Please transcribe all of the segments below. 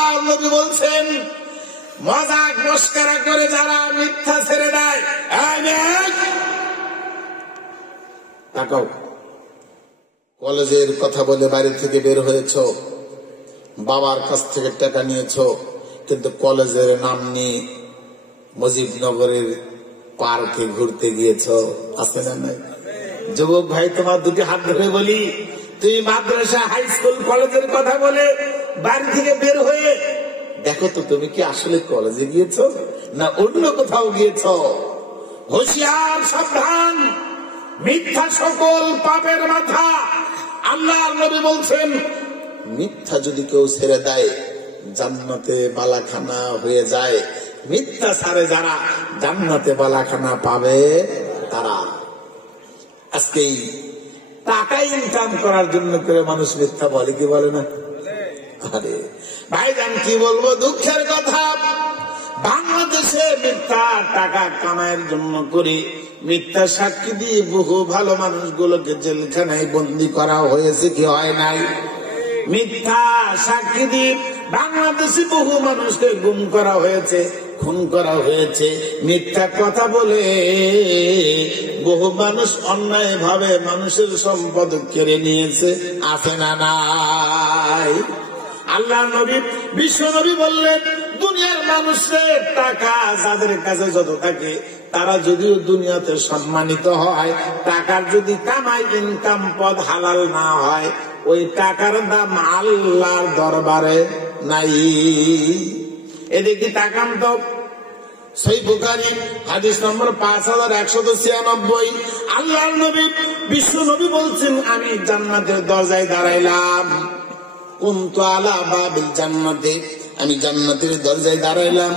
আল্লাহ নবী বলছেন, মজাক মস্করা করে যারা মিথ্যা ছেড়ে দেয়, তাকাও, কলেজের কথা বলে বাড়ি থেকে বের হয়েছ, বাবার কাছ থেকে টাকা নিয়েছ, কিন্তু কলেজের নাম নিয়ে মুজিবনগরের পার্কে ঘুরতে গিয়েছ, আছে না নাই? যুবক ভাই, তোমার দুটি হাত ধরে বলি, তুমি মাদ্রাসা, হাই স্কুল, কলেজের কথা বলে বাড়ি থেকে বের হয়ে দেখো তো তুমি কি আসলে কলেজে গিয়েছ না অন্য কোথাও গিয়েছ? হুঁশিয়ার, সাবধান, মিথ্যা সকল পাপের মাথা। আল্লাহ নবী বলছেন, মিথ্যা যদি কেউ ছেড়ে দেয় জান্নাতে বালাখানা হয়ে যায়। মিথ্যা ছাড়ে যারা জান্নাতে বালাখানা পাবে তারা। আজকে টাকা ইনকাম করার জন্য করে মানুষ মিথ্যা বলে, কি বলে না? আরে ভাইজান, কি বলবো, দুঃখের কথা, বাংলাদেশে মিথ্যা টাকা কামাইয়ের জন্য করে মিথ্যা সাক্ষী দিয়ে বহু ভালো মানুষগুলোকে জেলখানায় বন্দী করা হয়েছে, কি হয় নাই? মিথ্যা সাক্ষী দিয়ে বাংলাদেশে বহু মানুষকে গুম করা হয়েছে, খুন করা হয়েছে। মিথ্যা কথা বলে বহু মানুষ অন্যায় ভাবে মানুষের সম্পদ কেড়ে নিয়েছে, আছে না নাই? আল্লাহ নবী, বিশ্ব নবী বললেন, দুনিয়ার মানুষের টাকা যাদের কাছে যত থাকে তারা যদিও দুনিয়াতে সম্মানিত হয়, টাকার যদি কামাই ইনকাম পদ হালাল না হয়, ওই টাকার দাম আল্লাহর দরবারে নাই। এদিকে তাকান তো, সহিহ বুখারী হাদিস নম্বর 5196। আল্লাহর নবী, বিশ্ব নবী বলছেন, আমি জান্নাতের দরজায় দাঁড়াইলাম, কুনতু আলা বাবিল জান্নাতে, আমি জান্নাতের দরজায় দাঁড়াইলাম,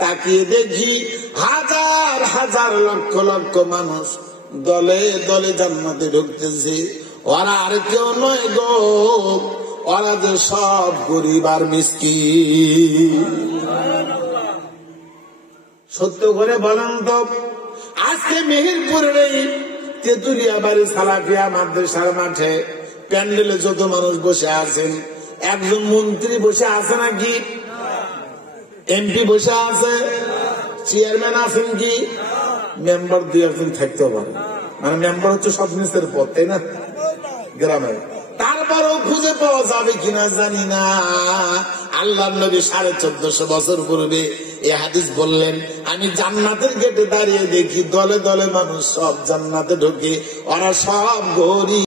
তাকিয়ে দেখি হাজার হাজার লক্ষ লক্ষ মানুষ দলে দলে জান্নাতে ঢুকতেছে। ওরা আর কেউ নয় গো, ওরা যে সব গরিব আর মিসকিন। সত্য করে বলেন তো, আজকে মেহেরপুরের এই তেতুলিয়া বাড়ি সালাফিয়া মাদ্রাসার মাঠে প্যান্ডেলে যত মানুষ বসে আছেন, একজন মন্ত্রী বসে আছে নাকি? এমপি বসে আছে? চেয়ারম্যান আছেন কি? মেম্বার দুই একজন থাকতেও পারে, মানে মেম্বার হচ্ছে সব নিচের পদ, তাই না গ্রামে? তারপরেও খুঁজে পাওয়া যাবে কিনা জানি না। আল্লাহর নবী 1450 বছর পূর্বে এই হাদিস বললেন, আমি জান্নাতের গেটে দাঁড়িয়ে দেখি দলে দলে মানুষ সব জান্নাতে ঢোকে, ওরা সব গরিব।